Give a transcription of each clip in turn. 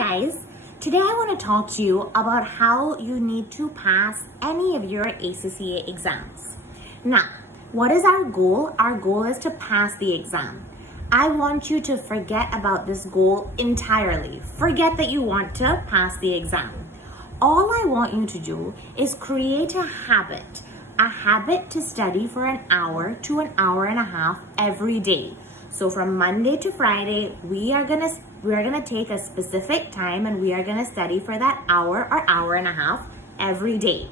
guys, today I want to talk to you about how you need to pass any of your ACCA exams. Now, what is our goal? Our goal is to pass the exam. I want you to forget about this goal entirely. Forget that you want to pass the exam. All I want you to do is create a habit to study for an hour to an hour and a half every day. So from Monday to Friday, we are gonna take a specific time and we are gonna study for that hour or hour and a half every day.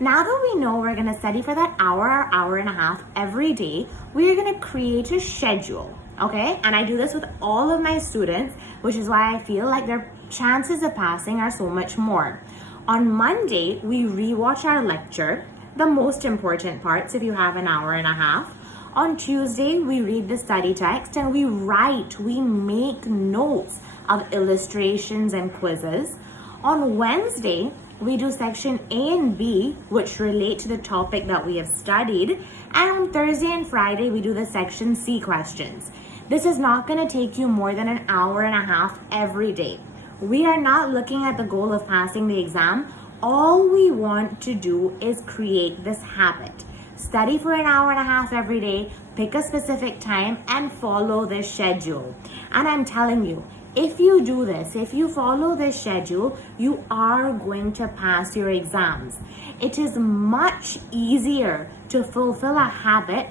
Now that we know we're gonna study for that hour or hour and a half every day, we are gonna create a schedule, okay? And I do this with all of my students, which is why I feel like their chances of passing are so much more. On Monday, we rewatch our lecture, the most important parts if you have an hour and a half. On Tuesday, we read the study text and we make notes of illustrations and quizzes. On Wednesday, we do section A and B, which relate to the topic that we have studied. And on Thursday and Friday, we do the section C questions. This is not going to take you more than an hour and a half every day. We are not looking at the goal of passing the exam. All we want to do is create this habit. Study for an hour and a half every day, pick a specific time, and follow this schedule. And I'm telling you, if you do this, if you follow this schedule, you are going to pass your exams. It is much easier to fulfill a habit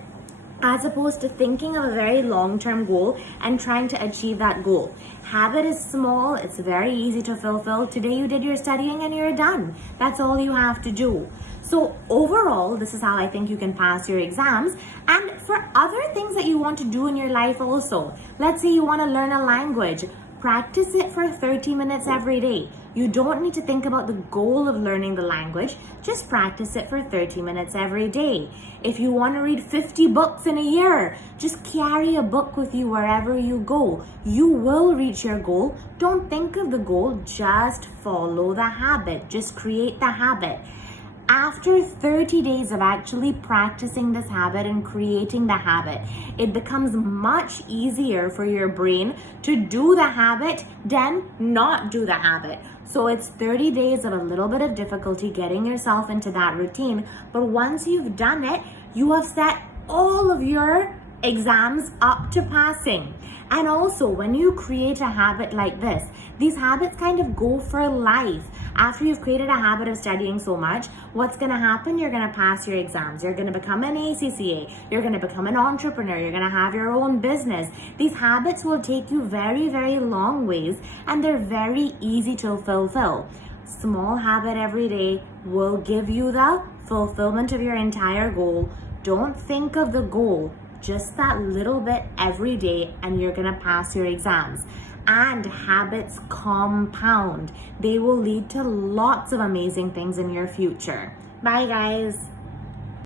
as opposed to thinking of a very long-term goal and trying to achieve that goal. Habit is small, it's very easy to fulfill. Today you did your studying and you're done. That's all you have to do. So overall, this is how I think you can pass your exams. And for other things that you want to do in your life also, let's say you want to learn a language, practice it for 30 minutes every day. You don't need to think about the goal of learning the language, just practice it for 30 minutes every day. If you want to read 50 books in a year, just carry a book with you wherever you go. You will reach your goal. Don't think of the goal, just follow the habit, just create the habit. After 30 days of actually practicing this habit and creating the habit, it becomes much easier for your brain to do the habit than not do the habit. So it's 30 days of a little bit of difficulty getting yourself into that routine. But once you've done it, you have set all of your exams up to passing. And also, when you create a habit like this, these habits kind of go for life. After you've created a habit of studying so much, what's going to happen? You're going to pass your exams. You're going to become an ACCA. You're going to become an entrepreneur. You're going to have your own business. These habits will take you very, very long ways, and they're very easy to fulfill. Small habit every day will give you the fulfillment of your entire goal. Don't think of the goal, just that little bit every day, and you're going to pass your exams. And habits compound. They will lead to lots of amazing things in your future. Bye, guys.